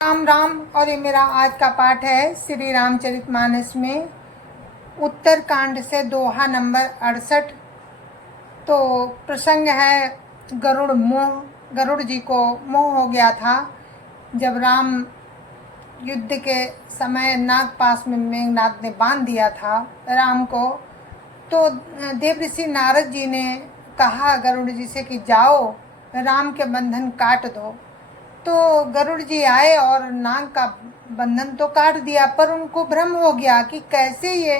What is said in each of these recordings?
राम राम। और ये मेरा आज का पाठ है श्री रामचरितमानस में उत्तरकांड से दोहा नंबर 68। तो प्रसंग है गरुड़ मोह। गरुड़ जी को मोह हो गया था जब राम युद्ध के समय नागपाश में मेघनाद ने बांध दिया था राम को। तो देवऋषि नारद जी ने कहा गरुड़ जी से कि जाओ राम के बंधन काट दो। तो गरुड़ जी आए और नाग का बंधन तो काट दिया, पर उनको भ्रम हो गया कि कैसे ये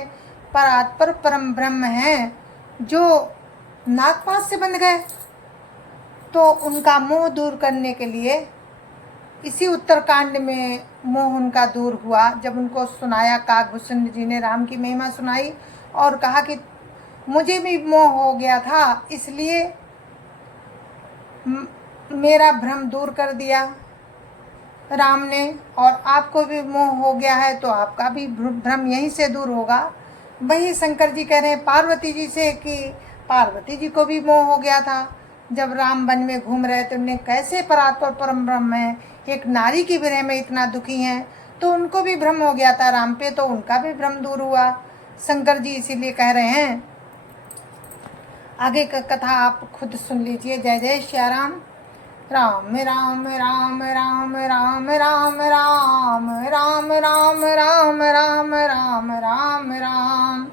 परात्पर परम ब्रह्म हैं जो नागपाश से बंध गए। तो उनका मोह दूर करने के लिए इसी उत्तरकांड में मोह उनका दूर हुआ जब उनको सुनाया। काकभूषण जी ने राम की महिमा सुनाई और कहा कि मुझे भी मोह हो गया था, इसलिए मेरा भ्रम दूर कर दिया राम ने, और आपको भी मोह हो गया है तो आपका भी भ्रम यहीं से दूर होगा। वही शंकर जी कह रहे हैं पार्वती जी से कि पार्वती जी को भी मोह हो गया था जब राम वन में घूम रहे थे। उन्हें कैसे परात्पर परम ब्रह्म है, एक नारी की विरह में इतना दुखी हैं, तो उनको भी भ्रम हो गया था राम पे, तो उनका भी भ्रम दूर हुआ। शंकर जी इसीलिए कह रहे हैं। आगे का कथा आप खुद सुन लीजिए। जय जय श्री राम। राम राम राम राम राम राम राम राम राम राम राम राम राम राम।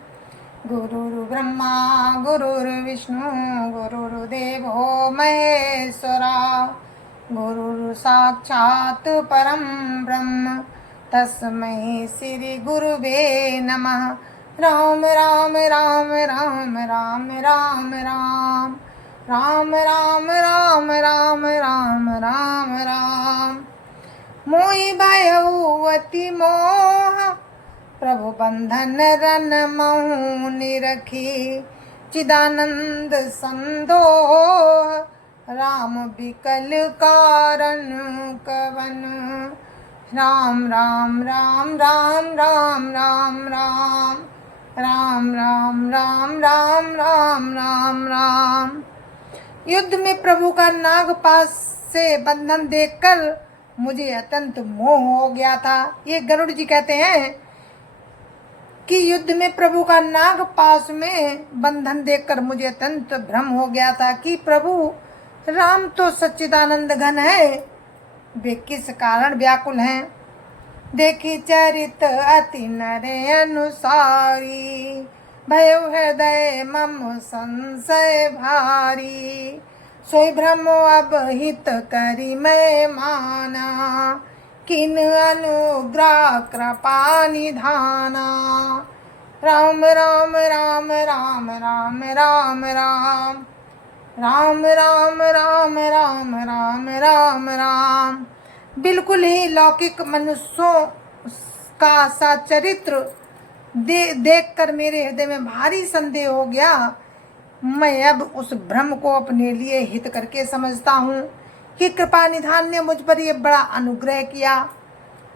गुरुर्ब्रह्मा गुरुर्विष्णु गुरुर्देवो महेश्वरा, गुरुर् साक्षात् परम ब्रह्म तस्मै श्री गुरुवे नमः। राम राम राम राम राम राम राम राम राम राम राम राम राम राम। मोहि भयउ अति मोह प्रभु बंधन रन महु निरखी, चिदानंद संदोह राम बिकल कारण कवन। राम राम राम राम राम राम राम राम राम राम राम राम राम राम। युद्ध में प्रभु का नागपाश से बंधन देखकर मुझे अत्यंत मोह हो गया था। ये गरुड़ जी कहते हैं कि युद्ध में प्रभु का नागपाश में बंधन देखकर मुझे अत्यंत भ्रम हो गया था कि प्रभु राम तो सच्चिदानंद घन है, वे किस कारण व्याकुल हैं। देखी चरित अति नरे अनुसारी, भयो हृदय मम संशय भारी। सोई भ्रम अब हित करी मैं माना, किन अनुग्रह कृपा निधाना। राम राम राम राम राम राम राम राम राम राम राम राम राम राम। बिल्कुल ही लौकिक मनुष्यों का सा चरित्र देखकर मेरे हृदय में भारी संदेह हो गया। मैं अब उस भ्रम को अपने लिए हित करके समझता हूँ कि कृपा निधान ने मुझ पर ये बड़ा अनुग्रह किया।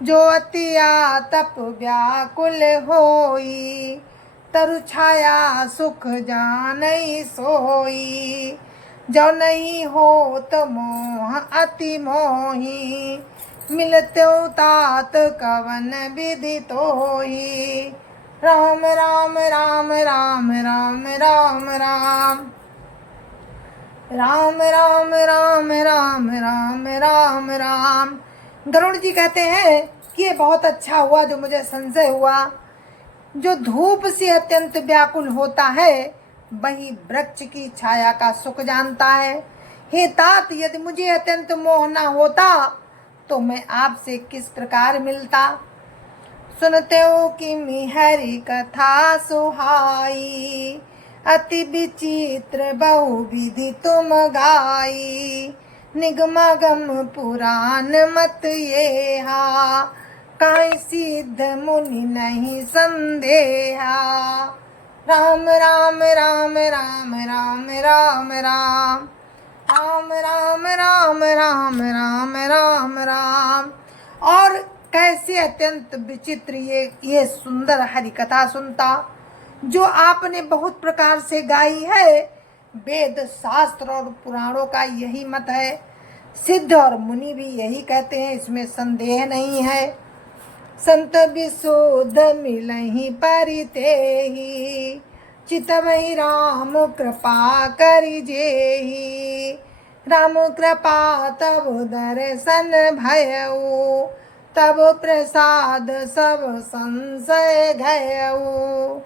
जो अति आतप व्याकुल होई, तरु छाया सुख जानई सोई। जो नहीं होत मोह अति मोही, मिलते तात कवन विधि तोही। राम राम राम राम राम राम राम राम राम राम राम राम राम राम। गरुड़ जी कहते हैं कि ये बहुत अच्छा हुआ जो मुझे संशय हुआ। जो धूप से अत्यंत व्याकुल होता है वही वृक्ष की छाया का सुख जानता है। हे तात, यदि मुझे अत्यंत मोह न होता तो मैं आपसे किस प्रकार मिलता। सुनते हो कि हरि कथा सुहाई, अति विचित्र बहुविधि तुम गाई। निगमागम पुराण मत येहा, काई सिद्ध मुनि नहीं संदेहा। राम राम राम राम राम राम राम राम राम राम राम राम राम राम। और कैसे अत्यंत विचित्र ये सुंदर हरि कथा सुनता जो आपने बहुत प्रकार से गाई है। वेद शास्त्र और पुराणों का यही मत है। सिद्ध और मुनि भी यही कहते हैं, इसमें संदेह नहीं है। संत विशुद्ध मिलहि परितेहि, चितवहि राम कृपा करि जेहि। राम कृपा तब दर्शन भयउ, तब प्रसाद सब संशय गयउ।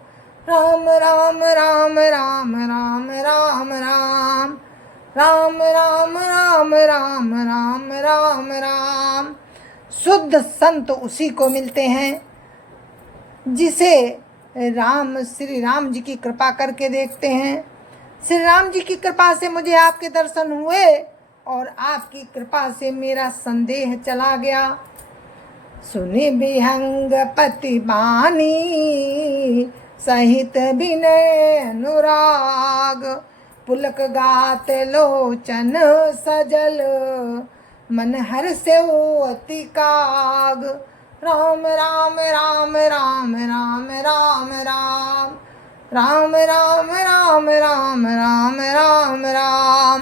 राम राम राम राम राम राम राम राम राम राम राम राम राम राम। शुद्ध संत उसी को मिलते हैं जिसे श्री राम जी की कृपा करके देखते हैं। श्री राम जी की कृपा से मुझे आपके दर्शन हुए और आपकी कृपा से मेरा संदेह चला गया। सुनि विहंग पति बानी, सहित विनय अनुराग। पुलक गात लोचन सजल, मन हर्षउ अति काग। राम राम राम राम राम राम राम राम राम राम राम राम राम राम।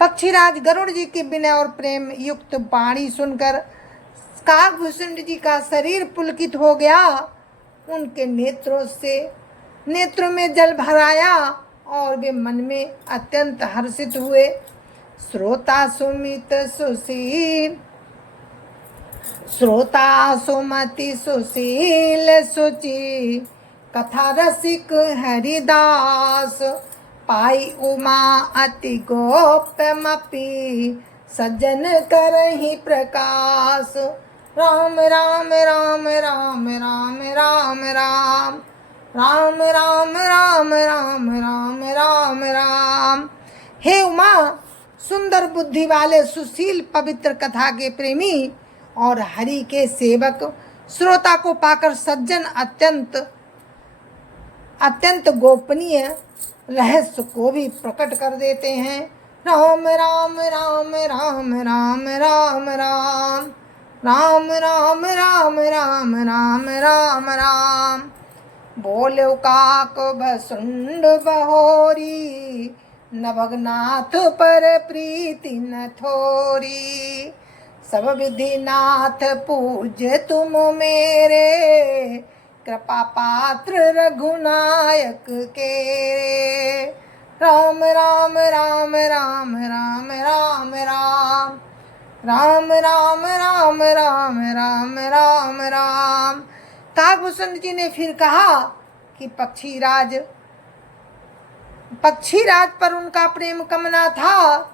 पक्षीराज गरुड़ जी की विनय और प्रेम युक्त वाणी सुनकर काकभूषण जी का शरीर पुलकित हो गया। उनके नेत्रों में जल भर आया और वे मन में अत्यंत हर्षित हुए। श्रोता सुमति सुशील सुचि, कथा रसिक हरिदास। पाई उमा अति गोप्यमपि, सज्जन करहि प्रकाश। राम राम राम राम राम राम राम राम राम राम राम राम राम राम। हे उमा, सुंदर बुद्धि वाले सुशील पवित्र कथा के प्रेमी और हरि के सेवक, श्रोता को पाकर सज्जन अत्यंत गोपनीय रहस्य को भी प्रकट कर देते हैं। राम राम राम राम राम राम राम राम राम राम राम राम राम राम। बोलो काक भसुंड बहोरी, नभगनाथ पर प्रीति न थोरी। सब विधि नाथ पूज्य तुम मेरे, कृपा पात्र रघुनायक के। राम राम राम राम राम राम राम राम राम राम राम राम राम राम। काकभूषण जी ने फिर कहा कि पक्षीराज पर उनका प्रेम कमना था।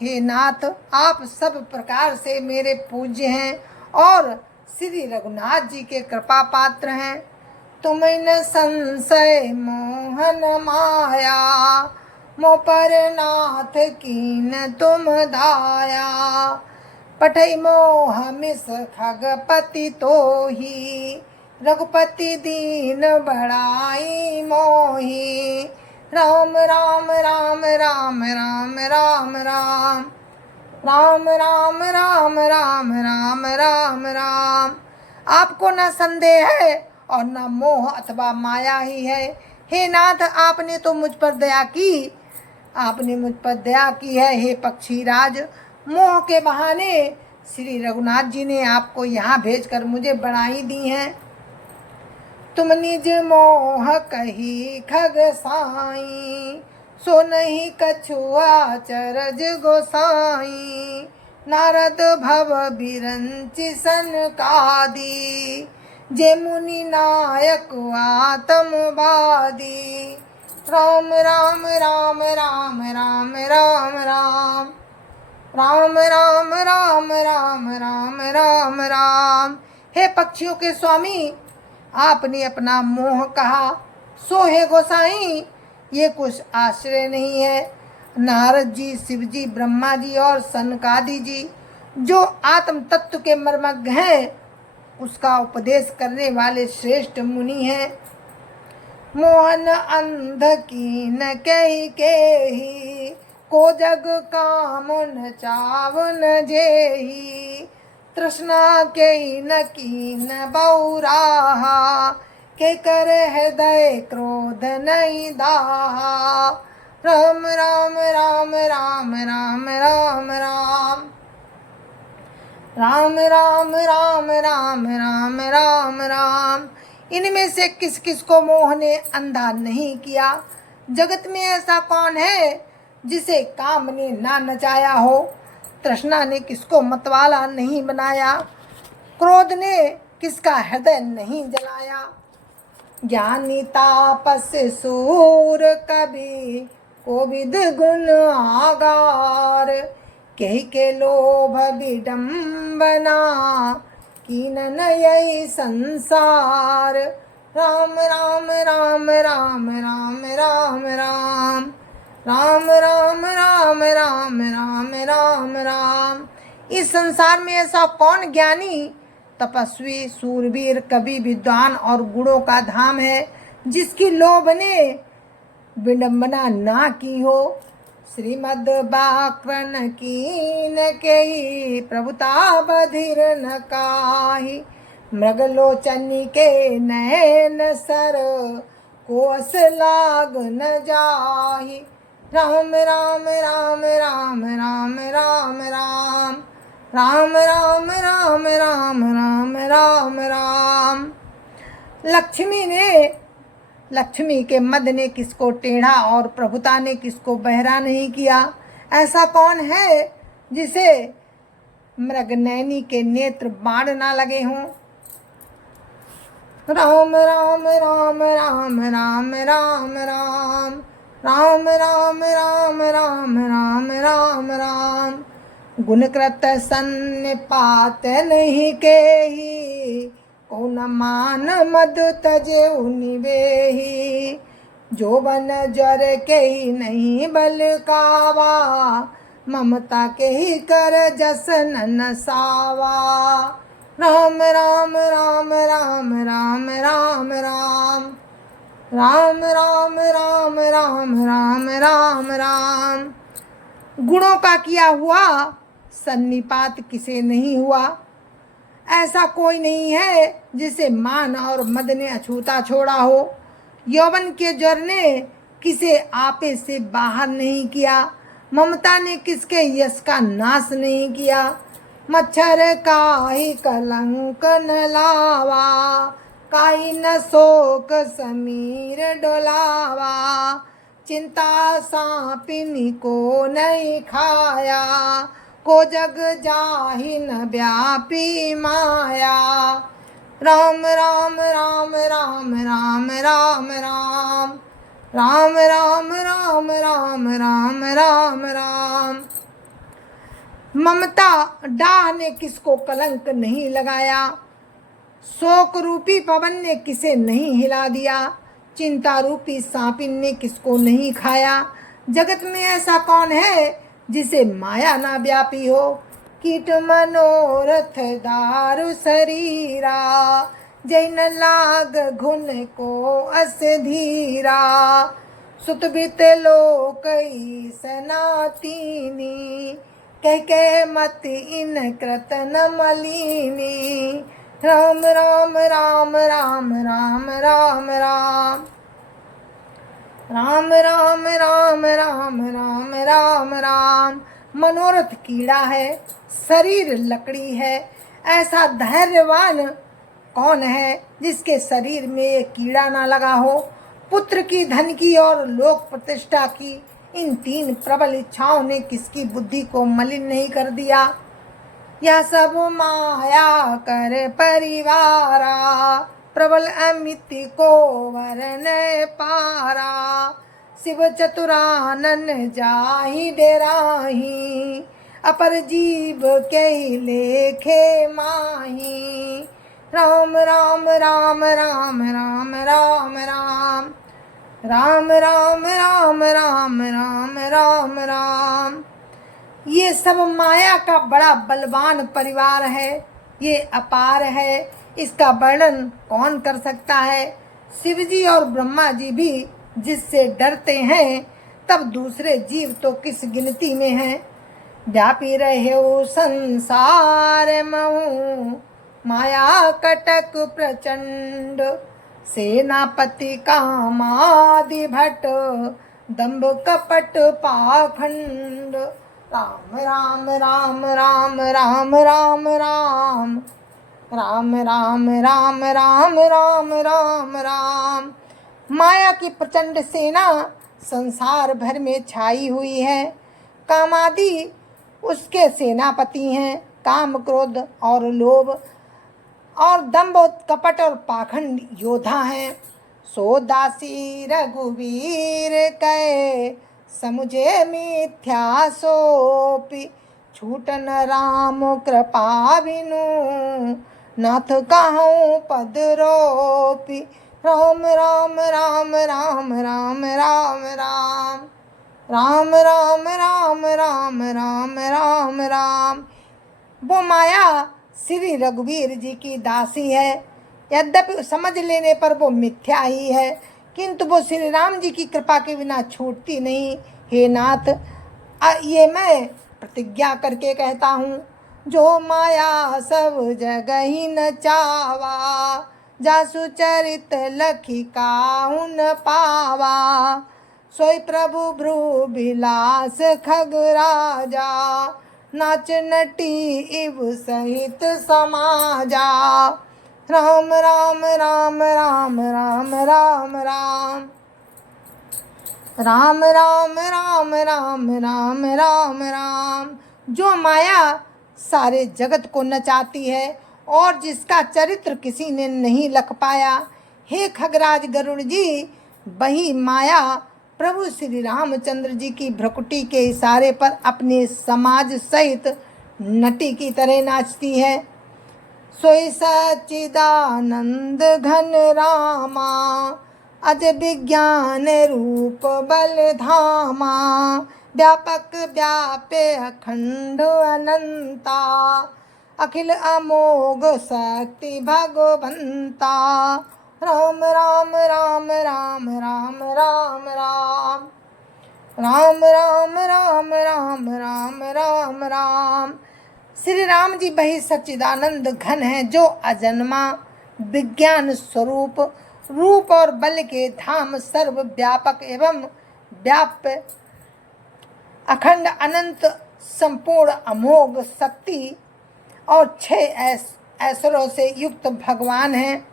हे नाथ, आप सब प्रकार से मेरे पूज्य हैं और श्री रघुनाथ जी के कृपा पात्र हैं। तुम न संशय मोहन माया, मो पर नाथ कीन तुम दाया। पठई मोह मिस खगपति तोही, रघुपति दीन बड़ाई मोही। राम राम राम राम राम राम राम राम राम राम राम राम राम राम। आपको न संदेह है और न मोह अथवा माया ही है। हे नाथ, आपने तो मुझ पर दया की है। हे पक्षीराज, मोह के बहाने श्री रघुनाथ जी ने आपको यहाँ भेजकर मुझे बड़ाई दी हैं। तुम निज मोह कही खग साई, सो नहीं कछुआ चरज गोसाई। नारद भव बिरंचि सनकादि, जे मुनि नायक आत्मवादी। राम राम राम राम राम राम राम राम राम राम राम राम राम राम। हे पक्षियों के स्वामी, आपने अपना मोह कहा, सो हे गोसाई, ये कुछ आश्चर्य नहीं है। नारद जी, शिव जी, ब्रह्मा जी और सनकादि जी जो आत्म तत्व के मर्मज्ञ हैं, उसका उपदेश करने वाले श्रेष्ठ मुनि हैं। मोहन अंध कीन कही केही, को जग कामन चावन जेही। तृष्णा के न कीन बौराहा, के कर हृदय क्रोध नहीं दाहा। राम राम राम राम राम राम राम राम राम राम राम राम राम राम। इनमें से किस किस को मोह ने अंधा नहीं किया। जगत में ऐसा कौन है जिसे काम ने ना नचाया हो। तृष्णा ने किसको मतवाला नहीं बनाया। क्रोध ने किसका हृदय नहीं जलाया। ज्ञानी तापस सूर कवि कोविद गुण आगार। कही के लोभ विडम्बना कीनन यही संसार। राम राम राम राम राम राम राम राम राम राम राम राम राम राम। इस संसार में ऐसा कौन ज्ञानी तपस्वी सूरवीर कवि विद्वान और गुणों का धाम है जिसकी लोभ ने विडम्बना ना की हो। श्रीमद बाक्वन कीन केहि प्रभुता बधिर न काहि। मृगलोचनी के नयन सर कोस लाग न जाहि। राम राम राम राम राम राम राम राम राम राम राम राम राम राम। लक्ष्मी के मद ने किसको टेढ़ा और प्रभुता ने किसको बहरा नहीं किया। ऐसा कौन है जिसे मृगनयनी के नेत्र बाण ना लगे हों। राम राम राम राम राम राम राम राम राम राम राम राम राम राम। गुणकृत सन्निपात नहीं केहि को न मान मद तजे निवेही। जो बन जर के ही नहीं बल कावा ममता के ही कर जस न सावा। राम राम राम राम राम राम राम राम राम राम राम राम राम राम। गुणों का किया हुआ सन्निपात किसे नहीं हुआ। ऐसा कोई नहीं है जिसे मान और मद ने अछूता छोड़ा हो। यौवन के ज्वर ने किसे आपे से बाहर नहीं किया। ममता ने किसके यश का नाश नहीं किया। मच्छर काहि कलंक न लावा काहि न शोक समीर डोलावा। चिंता सांपिनी को नहीं खाया को जग जाहि न व्यापी माया। राम राम राम राम राम राम राम राम राम राम राम राम राम राम। ममता डाह ने किसको कलंक नहीं लगाया। शोक रूपी पवन ने किसे नहीं हिला दिया। चिंता रूपी सांपिन ने किसको नहीं खाया। जगत में ऐसा कौन है जिसे माया ना व्यापी हो। कीट मनोरथ दारु शरीरा जैन लाग घुन को अस धीरा। सुतबित लोक सनातीनी कह के मत इन कृत न मलिनी। राम राम राम राम राम राम राम राम राम राम राम राम राम राम। मनोरथ कीड़ा है शरीर लकड़ी है। ऐसा धैर्यवान कौन है जिसके शरीर में ये कीड़ा ना लगा हो। पुत्र की धन की और लोक प्रतिष्ठा की इन तीन प्रबल इच्छाओं ने किसकी बुद्धि को मलिन नहीं कर दिया। यह सब माया कर परिवारा प्रबल अमित को वरन पारा। शिव चतुरानन जाहि डेराही अपर जीव के लेखे माही। राम राम राम राम राम राम राम राम राम राम राम राम राम राम। ये सब माया का बड़ा बलवान परिवार है। ये अपार है। इसका वर्णन कौन कर सकता है। शिव जी और ब्रह्मा जी भी जिससे डरते हैं तब दूसरे जीव तो किस गिनती में हैं। व्यापी रहे संसार महु माया कटक प्रचंड। सेनापति कामादि भट्ट दंभ कपट पाखंड। राम राम राम राम राम राम राम राम राम राम राम राम राम राम। माया की प्रचंड सेना संसार भर में छाई हुई है। कामादि उसके सेनापति हैं। काम, क्रोध और लोभ और दंभ, कपट और पाखंड योद्धा हैं। सो दासी रघुवीर कहे समुझे मिथ्या सोपी। छूटन राम कृपा बिनु नाथ कहूँ पद रोपी। राम राम राम राम राम राम राम राम राम राम राम राम राम राम। वो माया श्री रघुवीर जी की दासी है। यद्यपि समझ लेने पर वो मिथ्या ही है, किंतु वो श्री राम जी की कृपा के बिना छूटती नहीं। हे नाथ, ये मैं प्रतिज्ञा करके कहता हूँ, जो माया सब जगह ही न चावा, जासु चरित लखी काहू न पावा। सोई प्रभु भ्रू विलास खग राजा, नाच नटी इव सहित समाजा। राम राम राम राम राम राम राम राम राम राम राम राम राम राम। जो माया सारे जगत को नचाती है और जिसका चरित्र किसी ने नहीं लख पाया, हे खगराज गरुड़ जी, वही माया प्रभु श्री रामचंद्र जी की भ्रकुटी के इशारे पर अपने समाज सहित नटी की तरह नाचती है। सोई सच्चिदानंद घन रामा, अज विज्ञान रूप बल धामा। व्यापक व्यापे अखंड अनंता, अखिल अमोघ शक्ति भगवंता। राम राम राम राम राम राम राम राम राम राम राम राम राम राम। श्री राम जी वही सच्चिदानंद घन है, जो अजन्मा विज्ञान स्वरूप रूप और बल के धाम, सर्व व्यापक एवं व्याप्य, अखंड अनंत, संपूर्ण अमोघ शक्ति और 6 ऐश्वर्यों से युक्त भगवान हैं।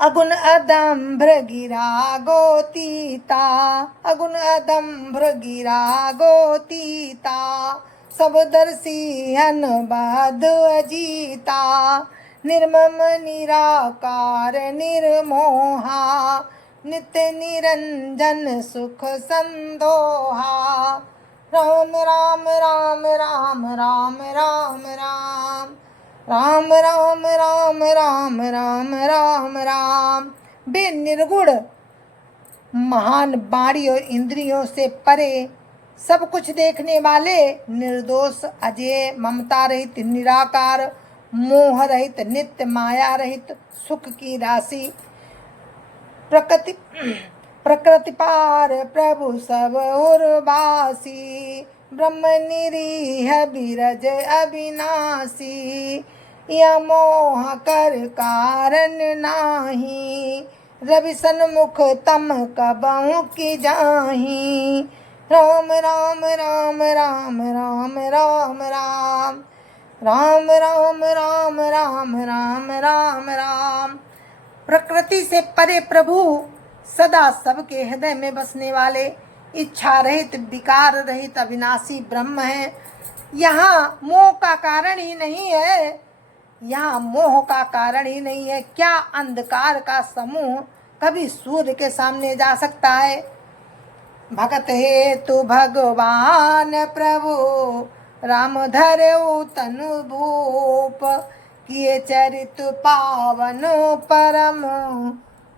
अगुण अदम्भ्र गिरा गोतीता, अगुण अदम्भ्र गिरा गोतीता। सब दर्शी अनबाध अजीता, निर्मम निराकार निर्मोहा। नित्य निरंजन सुख संदोहा। राम राम राम राम राम राम राम राम राम राम राम राम राम राम। वे निर्गुण महान वाणी और इंद्रियों से परे, सब कुछ देखने वाले, निर्दोष, अजय, ममता रहित, निराकार, मोह रहित, नित्य माया रहित, सुख की राशि, प्रकृति पार प्रभु सब उर्वासी। ब्रह्म निरीह बिरज अविनाशी, यह मोह कर कारण नाही। रवि सन्मुख तम कबहु की जाही। राम राम राम राम राम राम राम राम राम राम राम राम राम राम। प्रकृति से परे प्रभु सदा सबके हृदय में बसने वाले, इच्छा रहित, विकार रहित, अविनाशी ब्रह्म है। यहाँ मोह का कारण ही नहीं है, यहाँ मोह का कारण ही नहीं है। क्या अंधकार का समूह कभी सूर्य के सामने जा सकता है? भगत हेतु भगवान प्रभु, राम धरऊ तनु भूप। किए चरित पावन परम,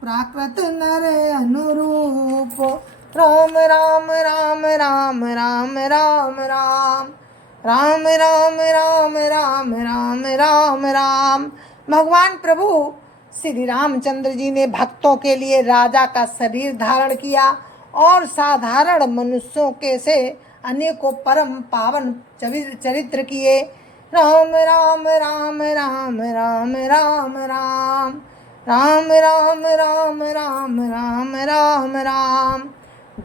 प्राकृत नर अनुरूप। राम राम राम राम राम राम राम राम राम राम राम राम राम राम। भगवान प्रभु श्री रामचंद्र जी ने भक्तों के लिए राजा का शरीर धारण किया और साधारण मनुष्यों के से अनेकों परम पावन चरित्र किए। राम राम राम राम राम राम राम राम राम राम राम राम राम राम।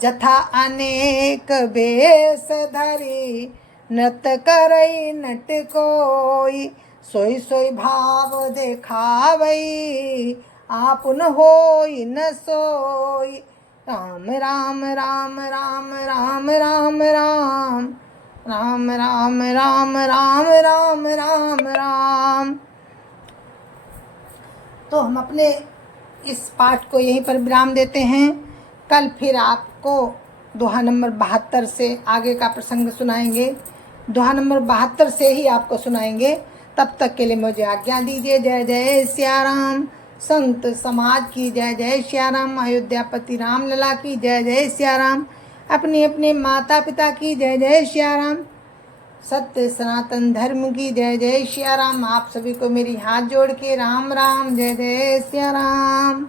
जथा अनेक बेस धरी, नृत करई नट कोई, सोई सोई भाव देखावई, आपुन होई न सोई। राम राम राम राम राम राम राम राम राम राम राम राम राम राम। तो हम अपने इस पाठ को यहीं पर विराम देते हैं। कल फिर आपको दोहा नंबर 72 से आगे का प्रसंग सुनाएंगे। दोहा नंबर 72 से ही आपको सुनाएंगे। तब तक के लिए मुझे आज्ञा दीजिए। जय जय सिया राम। संत समाज की जय जय सिया राम। अयोध्यापति राम लला की जय जय सिया राम। अपने अपने माता पिता की जय जय सिया राम। सत्य सनातन धर्म की जय जय सिया राम। आप सभी को मेरी हाथ जोड़ के राम राम, जय जय सिया राम।